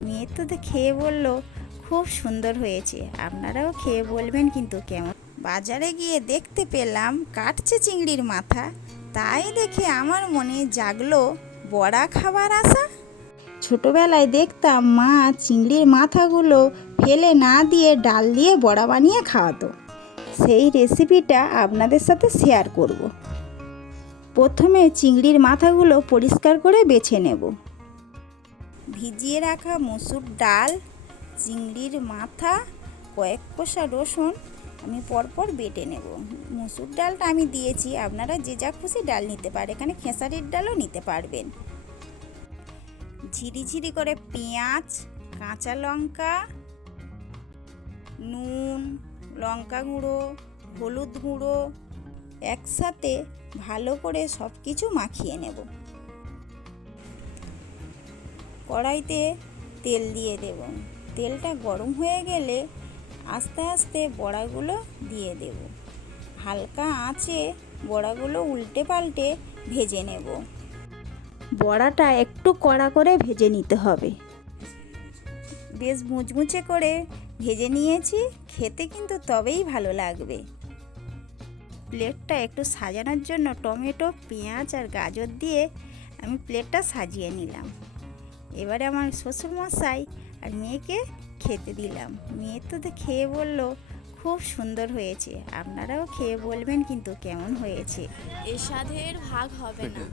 মেয়ে তো খেয়ে বলল খুব সুন্দর হয়েছে। আপনারাও খেয়ে বলবেন কিন্তু কেমন। বাজারে গিয়ে দেখতে পেলাম কাটছে চিংড়ির মাথা, তাই দেখে আমার মনে জাগলো বড়া খাবার আশা। ছোটবেলায় দেখতাম মা চিংড়ির মাথাগুলো ফেলে না দিয়ে ডাল দিয়ে বড়া বানিয়ে খাওয়াতো। সেই রেসিপিটা আপনাদের সাথে শেয়ার করব। প্রথমে চিংড়ির মাথাগুলো পরিষ্কার করে বেছে নেব। ভিজিয়ে রাখা মসুর ডাল, চিংড়ির মাথা, কয়েক কোষা রসুন আমি পরপর বেটে নেব। মসুর ডালটা আমি দিয়েছি, আপনারা যে যা খুশি ডাল নিতে পারে, এখানে খেসারির ডালও নিতে পারবেন। ঝিরিঝিরি করে পেঁয়াজ, কাঁচা লঙ্কা, নুন, লঙ্কা গুঁড়ো, হলুদ গুঁড়ো একসাথে ভালো করে সব কিছু মাখিয়ে নেব। কড়াইতে তেল দিয়ে দেব। তেলটা গরম হয়ে গেলে আস্তে আস্তে বড়াগুলো দিয়ে দেব। হালকা আঁচে বড়াগুলো উল্টে পাল্টে ভেজে নেব। বড়াটা একটু কড়া করে ভেজে নিতে হবে। বেশ মুচমুচে করে ভেজে নিয়েছি, খেতে কিন্তু তবেই ভালো লাগবে। প্লেটটা একটু সাজানোর জন্য টমেটো, পেঁয়াজ আর গাজর দিয়ে আমি প্লেটটা সাজিয়ে নিলাম। এবারে আমার শ্বশুরমশাই আর মেয়েকে খেতে দিলাম। মেয়ে তো খেয়ে বলল খুব সুন্দর হয়েছে। আপনারাও খেয়ে বলবেন কিন্তু কেমন হয়েছে। এর স্বাদের ভাগ হবে না।